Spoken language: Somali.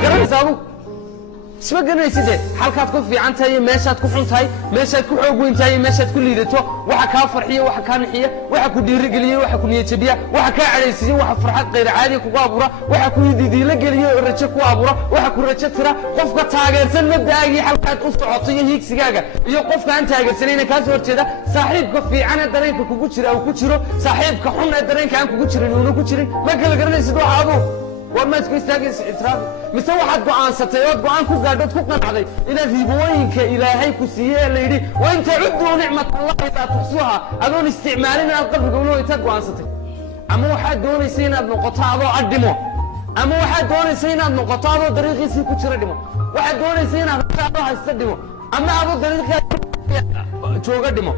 miyaad garanaysaa adugu isma garanaysid halkaad ku fiican tahay meeshaad ku xun tahay meeshaad ku xoog weyn tahay meeshaad ku liidato waxa kaa farxiya waxa kaa nixiya waxa ku dhiirigeliya waxa ku niyad jabiya waxa kaa cadhaysiya waxa farxad qayr caadi kugu abuura waxa ku didiila geliya oo rajo ku abuura waxa ku rajo tira qofka taageersan mabdaagii halkaad u socoto iyo hiigsigaaga iyo qofka aan taageersanayna kaas horjeeda saaxiibka fiican ee dareenka kugu jira uu ku jiro saaxiibka xun ee dareenka aan kugu jirin uu ku jirin ma kala garanaysid waxa adugu warma isku istaagaysa itraaf mise waxaad go'aansatay oo go'aan ku gaadhood ku qanacday inaad hibooyinka ilaahay ku siiyay la yidhi wa inta cuddu nicmatallahi la tuxsuha adoon isticmaalin aad qalbiga u leeyahay go'aansatay ama waxaad doonaysaa inaad noqoto adoo adimo ama waxaad doonaysaa inaad noqoto adoo dariiqiisii ku jira dhimo waxaad doonaysaa inaad haysto dhimo ama adoo dariiqii jooga dhimo